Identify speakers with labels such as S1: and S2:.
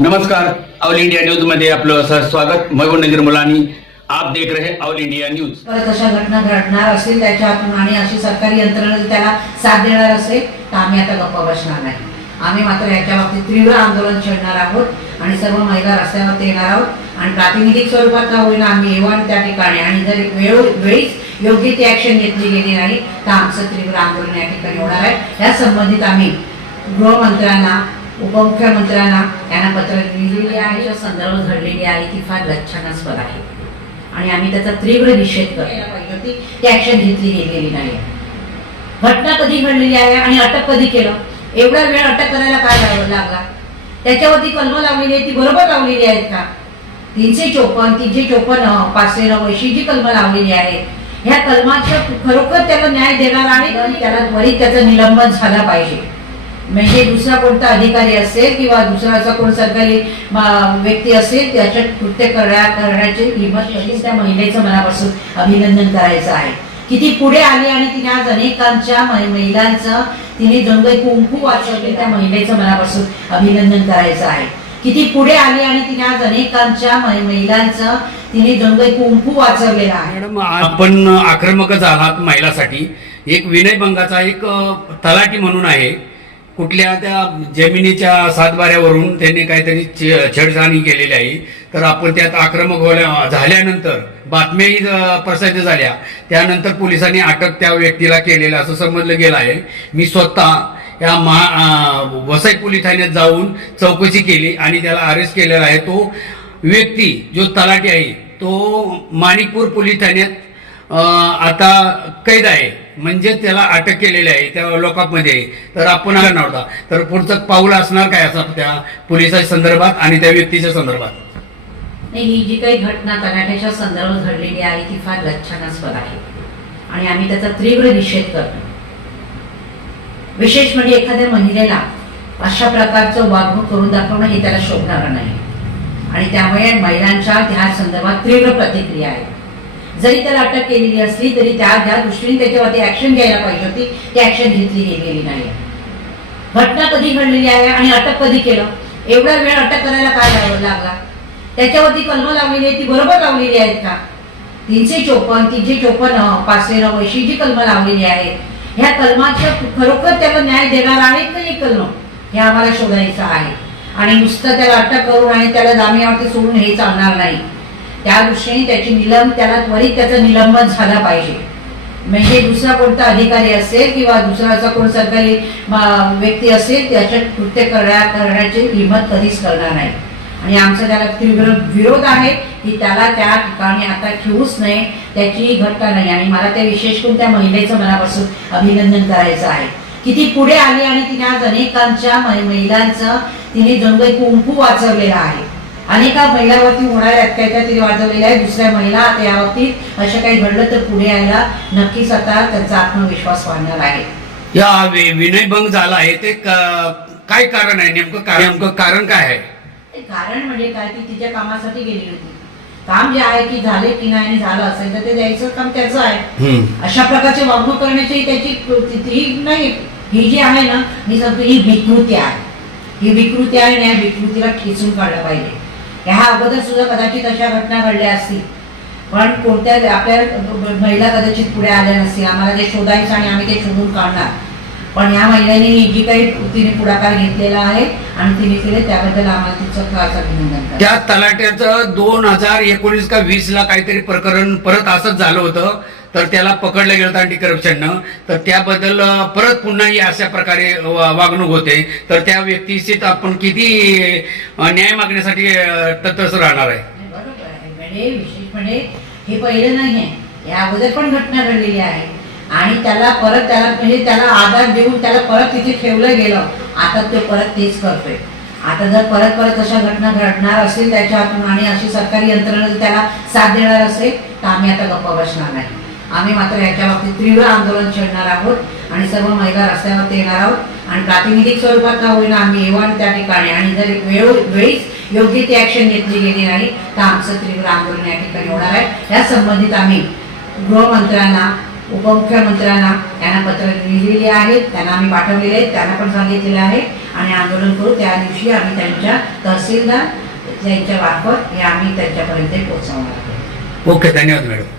S1: नमस्कार all India न्यूजमध्ये आपलं सर स्वागत. मयूर नजीर मुलानी? आप देख रहे ऑल इंडिया न्यूज.
S2: परत अशा घटना घडणार असतील त्याच्या हातून आणि अशी सरकारी यंत्रणा जर त्याला साथ देणार असेल तर आम्ही आता गप्प बसणार नाही. आम्ही मात्र याच्या बाबतीत तीव्र आंदोलन छेडणार आहोत आणि सर्व महिला रस्त्यावरती येणार आहोत. आणि प्रातिनिधिक स्वरूपात का होईना आम्ही येवान त्या ठिकाणी आणि जर वेळो वेळीच योग्य ती ऍक्शन घेतली गेली नाही तर आमचं तीव्र आंदोलन या ठिकाणी होणार आहे. या संबंधित आम्ही गृहमंत्र्यांना उपमुख्यमंत्र्यांना यांना पत्र लिहिलेली आहे जो संदर्भ घडलेली आहे ती फार लक्षणास्पद आहे. आणि आम्ही त्याचा तीव्र निषेध करायला पाहिजे होती ती ऍक्शन घेतली गेलेली नाही. घटना कधी घडलेली आहे आणि अटक कधी केलं? एवढा वेळ अटक करायला काय लागला त्याच्यावरती कलम लावलेली आहे ती बरोबर लावलेली आहेत का? तीनशे चोपन्न तीनशे चोपन्न पाचशे नव्वदशी जी कलम लावलेली आहे ह्या कलमाच्या खरोखर त्याला न्याय देणार आहे आणि त्याला त्वरित त्याचं निलंबन झालं पाहिजे. म्हणजे दुसरा कोणता अधिकारी असेल किंवा दुसरा असा कोण सरकारी व्यक्ती असेल त्याच्या कृत्य करण्या करण्याची हिमत कधीच त्या महिलेचं मनापासून अभिनंदन करायचं आहे. किती पुढे आली आणि तिने आज अनेकांच्या महिलांचं तिने जंग कुंकू वाचवले त्या महिलेचं मनापासून अभिनंदन करायचं आहे. किती पुढे आली आणि तिने आज अनेकांच्या महिलांचं तिने जंग कुंकू वाचवलेलं आहे.
S1: मॅडम आपण आक्रमकच आहात महिलासाठी. एक विनयभंगाचा एक तलाटी तलाठी म्हणून आहे. कुठल्या त्या जमिनीच्या सातबाऱ्यावरून त्यांनी काहीतरी छेडछाणी केलेली आहे. तर आपण त्यात आक्रमक होल्या झाल्यानंतर बातम्याही प्रसिद्ध झाल्या. त्यानंतर पोलिसांनी अटक त्या व्यक्तीला केलेलं असं समजलं गेलं आहे. मी स्वतः या महा वसई पोलीस ठाण्यात जाऊन चौकशी केली आणि त्याला अरेस्ट केलेला आहे. तो व्यक्ती जो तलाठी आहे तो माणिकपूर पोलीस ठाण्यात आता कैद आहे. म्हणजे त्याला अटक केलेली आहे त्या लोकांमध्ये. तर आपण आला नव्हता. तर पुढचं पाऊल असणार काय असं त्या पोलिसाच्या संदर्भात आणि त्या व्यक्तीच्या संदर्भात?
S2: नाही ही जी काही घटना तलाठ्याच्या संदर्भात घडलेली आहे ती फार लक्षणास्पद आहे. आणि आम्ही त्याचा तीव्र निषेध करतो. विशेष म्हणजे एखाद्या महिलेला अशा प्रकारचं वागणूक करून दाखवणं हे त्याला शोभणार नाही. आणि त्यामुळे महिलांच्या त्या संदर्भात तीव्र प्रतिक्रिया आहे. जरी त्याला अटक केलेली असली तरी त्या ज्या दृष्टीने त्याच्यावरती ऍक्शन घ्यायला पाहिजे होती. ती ऍक्शन घेतली गेलेली नाही. घटना कधी घडलेली आहे आणि अटक कधी केलं? एवढा वेळ अटक करायला काय लागला? त्याच्यावरती कलम लावलेली आहे ती बरोबर लावलेली आहेत का? तीनशे चोपन्न तीनशे चोपन्न पाचशे नव्वदशी जी कलम लावलेली आहे ह्या कलमाच्या खरोखर त्याला न्याय देणार आहेत का हे कलम? हे आम्हाला शोधायचं आहे. आणि नुसतं त्याला अटक करून आणि त्याला जामियावरती सोडून हे चालणार नाही. त्या दृष्टीने त्याची निलंब त्याला त्वरित त्याचं निलंबन झालं पाहिजे. म्हणजे दुसरा कोणता अधिकारी असेल किंवा दुसरा कोण सरकारी व्यक्ती असेल त्याच्या कृत्य करण्या करण्याची हिंमत कधीच करणार नाही. आणि आमचा त्याला तीव्र विरोध आहे की त्याला त्या ठिकाणी आता ठेवूच नये त्याची घटना नाही. आणि मला त्या विशेष करून त्या महिलेचं मनापासून अभिनंदन करायचं आहे. किती पुढे आली आणि तिने आज अनेकांच्या महिलांचं तिने जणू कुंकू वाचवलेलं आहे. अनेका महिलांवरती होणाऱ्या अत्याचार तिने वाजवलेले आहे दुसऱ्या महिला आता या बाबतीत असं काही घडलं तर पुढे यायला नक्कीच आता त्यांचा आत्मविश्वास वाढणार आहे.
S1: या विनयभंग झाला आहे. ते क- काय कारण आहे? नेमकं काय नेमकं कारण काय आहे?
S2: कारण म्हणजे काय? ती तिच्या कामासाठी गेलेली होती. काम जे आहे की झाले की नाही आणि झालं असेल तर ते द्यायचं काम त्याचं आहे. अशा प्रकारचे वागणूक करण्याची त्याची ती- ती नाही. ही जी आहे ना मी सांगतो ही विकृती आहे. ही विकृती आहे आणि या विकृतीला ठेचून काढलं पाहिजे. ह्या अगोदर सुद्धा कदाचित अशा घटना घडल्या असतील. पण कोणत्या आपल्या महिला कदाचित पुढे आल्या नसतील. आम्हाला ते शोधायचं आणि आम्ही ते शोधून काढणार. पण या महिलांनी जी काही तिने पुढाकार घेतलेला आहे आणि तिने केले त्याबद्दल आम्हाला तिचं खास अभिनंदन
S1: त्या तलाट्याचं दोन हजार एकोणीस का वीस ला काहीतरी प्रकरण परत असंच झालं होतं. तर त्याला पकडलं गेलं अँटी करप्शननं तर त्याबद्दल परत पुन्हा ही अशा प्रकारे वागणूक होते. तर त्या व्यक्तीशी आपण किती न्याय मागण्यासाठी अं, राहणार आहे.
S2: विशेषपणे हे पहिलं नाही आहे या अगोदर पण घटना घडलेली आहे. आणि त्याला परत त्याला म्हणजे त्याला आधार देऊन त्याला परत तिथे ठेवलं गेलं. आता ते परत तेच करतोय. आता जर परत परत अशा घटना घडणार असेल त्याच्या हातून आणि अशी सरकारी यंत्रणा जर त्याला साथ देणार असेल तर आम्ही आता गप्पा बसणार नाही. आम्ही मात्र याच्या बाबतीत तीव्र आंदोलन छेडणार आहोत आणि सर्व महिला रस्त्यावरती येणार आहोत. आणि प्रातिनिधिक स्वरूपात का होईना आम्ही येऊ त्या ठिकाणी आणि जर वेळो वेळीच योग्य ती ऍक्शन घेतली गेली नाही तर आमचं तीव्र आंदोलन या ठिकाणी होणार आहे. या संबंधित आम्ही गृहमंत्र्यांना उपमुख्यमंत्र्यांना यांना पत्र लिहिलेली आहेत त्यांना आम्ही पाठवलेले आहेत त्यांना पण सांगितलेलं आहे. आणि आंदोलन करू त्या दिवशी आम्ही त्यांच्या तहसीलदार त्यांच्या मार्फत हे आम्ही त्यांच्यापर्यंत पोहोचवणार आहोत.
S1: ओके धन्यवाद मॅडम.